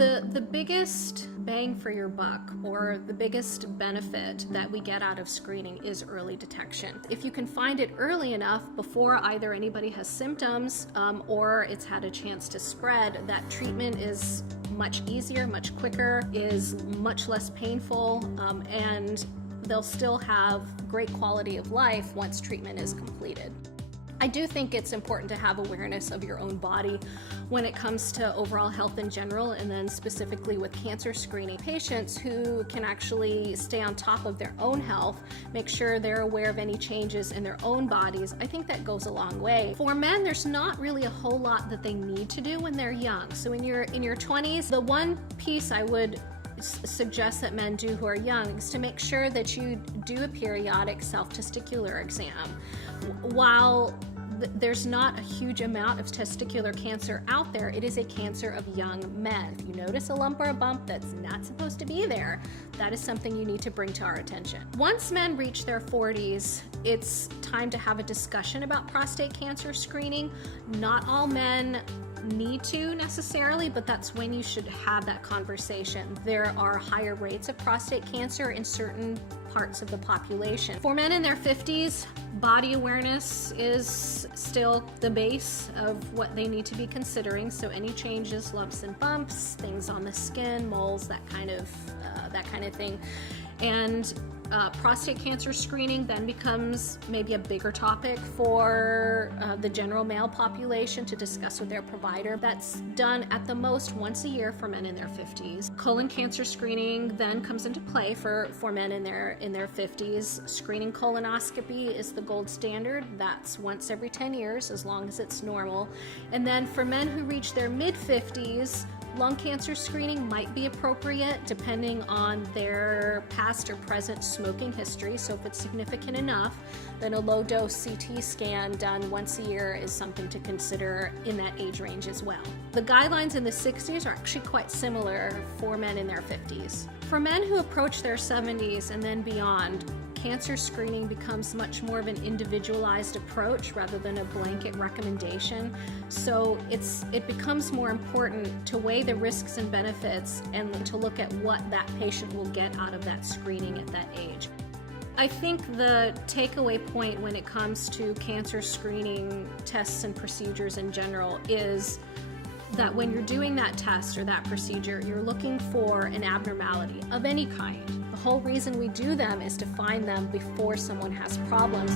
The biggest bang for your buck, or the biggest benefit that we get out of screening, is early detection. If you can find it early enough before either anybody has symptoms or it's had a chance to spread, that treatment is much easier, much quicker, is much less painful, and they'll still have great quality of life once treatment is completed. I do think it's important to have awareness of your own body when it comes to overall health in general, and then specifically with cancer screening. Patients who can actually stay on top of their own health, make sure they're aware of any changes in their own bodies, I think that goes a long way. For men, there's not really a whole lot that they need to do when they're young. So in your 20s, the one piece I would suggest that men do who are young is to make sure that you do a periodic self-testicular exam. While there's not a huge amount of testicular cancer out there, it is a cancer of young men. If you notice a lump or a bump that's not supposed to be there, that is something you need to bring to our attention. Once men reach their 40s, it's time to have a discussion about prostate cancer screening. Not all men need to necessarily, but that's when you should have that conversation. There are higher rates of prostate cancer in certain parts of the population. For men in their 50s, body awareness is still the base of what they need to be considering. So any changes, lumps and bumps, things on the skin, moles, that kind of thing. And prostate cancer screening then becomes maybe a bigger topic for the general male population to discuss with their provider. That's done at the most once a year for men in their 50s. Colon cancer screening then comes into play for men in their 50s. Screening colonoscopy is the gold standard. That's once every 10 years, as long as it's normal. And then for men who reach their mid-50s, lung cancer screening might be appropriate depending on their past or present smoking history. So if it's significant enough, then a low-dose CT scan done once a year is something to consider in that age range as well. The guidelines in the 60s are actually quite similar for men in their 50s. For men who approach their 70s and then beyond, cancer screening becomes much more of an individualized approach rather than a blanket recommendation. So it becomes more important to weigh the risks and benefits and to look at what that patient will get out of that screening at that age. I think the takeaway point when it comes to cancer screening tests and procedures in general is that when you're doing that test or that procedure, you're looking for an abnormality of any kind. The whole reason we do them is to find them before someone has problems.